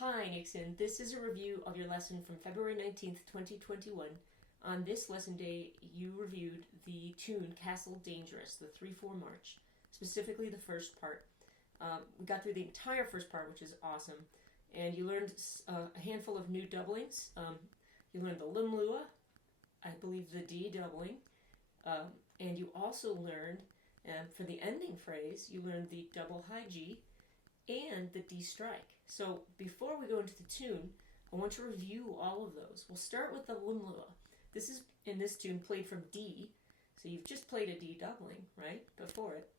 Hi Nixon, this is a review of your lesson from February 19th, 2021. On this lesson day, you reviewed the tune Castle Dangerous, the 3/4 march, specifically the first part. We got through the entire first part, which is awesome, and you learned a handful of new doublings. You learned the lim lua, I believe the D doubling, and you also learned, for the ending phrase, you learned the double high G and the D strike. So before we go into the tune, I want to review all of those. We'll start with the lim lua. This is, in this tune, played from D, so you've just played a D doubling, right, before it,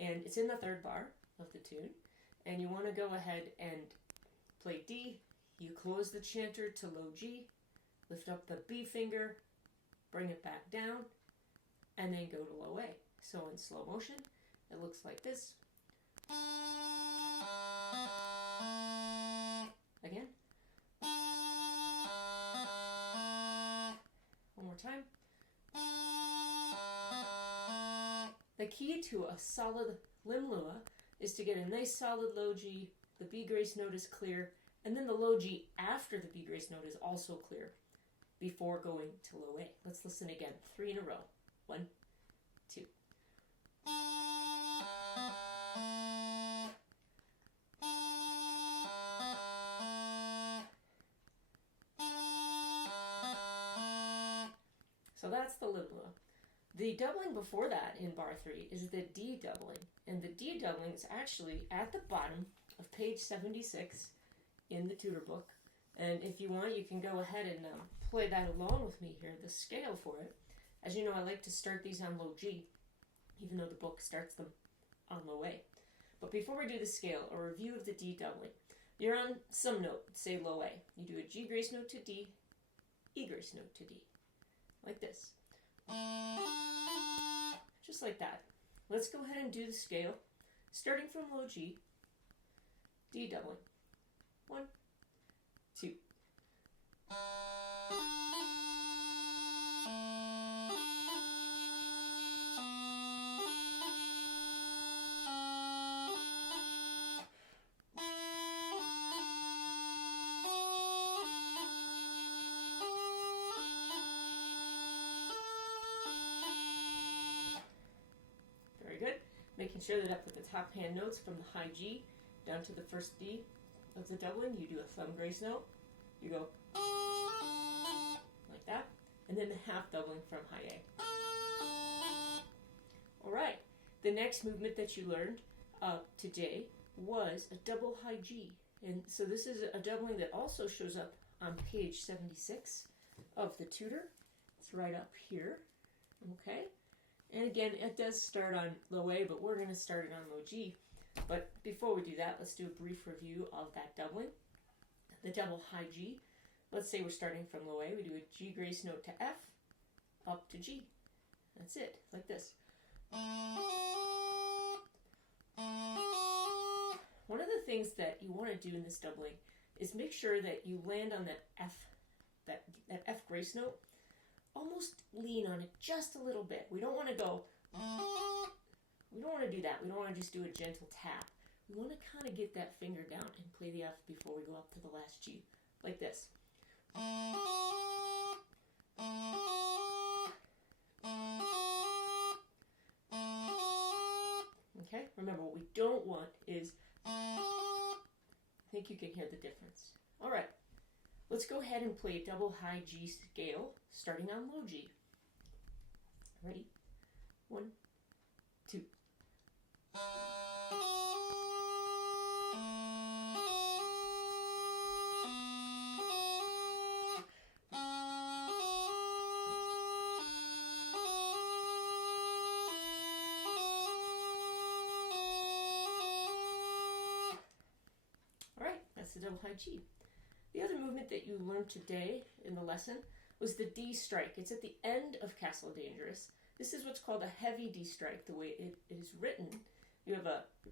and it's in the third bar of the tune, and you want to go ahead and play D. You close the chanter to low G, lift up the B finger, bring it back down, and then go to low A. So in slow motion, it looks like this. Again. One more time. The key to a solid lim lua is to get a nice solid low G, the B grace note is clear, and then the low G after the B grace note is also clear before going to low A. Let's listen again. 3 in a row. 1, 2. So that's the lim lua. The doubling before that in bar 3 is the D doubling, and the D doubling is actually at the bottom of page 76 in the tutor book. And if you want, you can go ahead and play that along with me here, the scale for it. As you know, I like to start these on low G, even though the book starts them on low A. But before we do the scale, a review of the D doubling. You're on some note, say low A. You do a G grace note to D, E grace note to D, like this. Just like that. Let's go ahead and do the scale, starting from low G, D doubling. 1, 2. Very good. Making sure that up at the top hand notes from the high G down to the first D of the doubling, you do a thumb grace note. You go like that, and then the half doubling from high A. All right. The next movement that you learned today was a double high G, and so this is a doubling that also shows up on page 76 of the tutor. It's right up here. Okay. And again, it does start on low A, but we're going to start it on low G. But before we do that, let's do a brief review of that doubling. The double high G, let's say we're starting from low A. We do a G grace note to F, up to G. That's it, like this. One of the things that you want to do in this doubling is make sure that you land on that F, that F grace note. Almost lean on it just a little bit. We don't want to go, we don't want to do that. We don't want to just do a gentle tap. We want to kind of get that finger down and play the F before we go up to the last G, like this. Okay, remember what we don't want is, I think you can hear the difference. All right. Let's go ahead and play a double high G scale, starting on low G. Ready? 1, 2. All right, that's the double high G. The other movement that you learned today in the lesson was the D strike. It's at the end of Castle Dangerous. This is what's called a heavy D strike, the way it is written. You're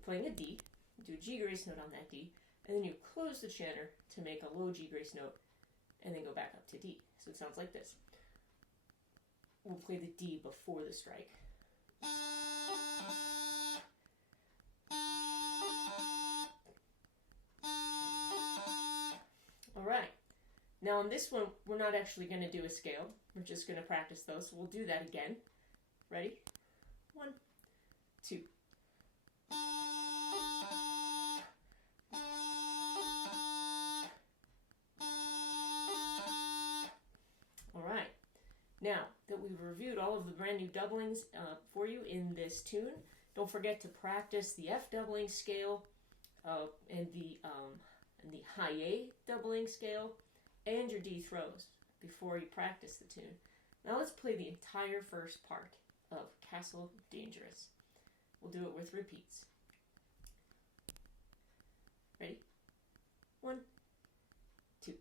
playing a D, you do a G grace note on that D, and then you close the chanter to make a low G grace note, and then go back up to D. So it sounds like this. We'll play the D before the strike. right. Now on this one, we're not actually going to do a scale. We're just going to practice those. So we'll do that again. Ready? 1, 2. All right. Now that we've reviewed all of the brand new doublings for you in this tune, don't forget to practice the F doubling scale and the high A doubling scale and your D throws before you practice the tune. Now let's play the entire first part of Castle Dangerous. We'll do it with repeats. Ready? 1, 2.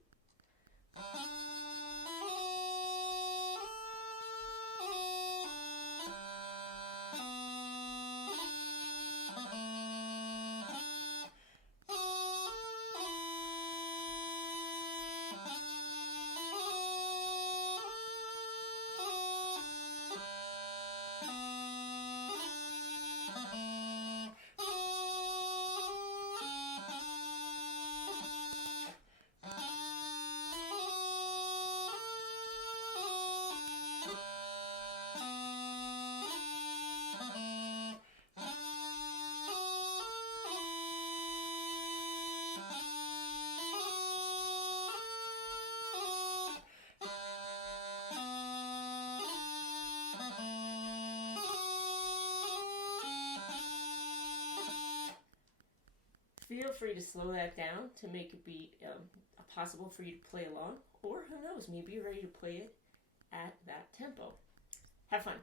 Feel free to slow that down to make it be possible for you to play along, or who knows, maybe you're ready to play it at that tempo. Have fun.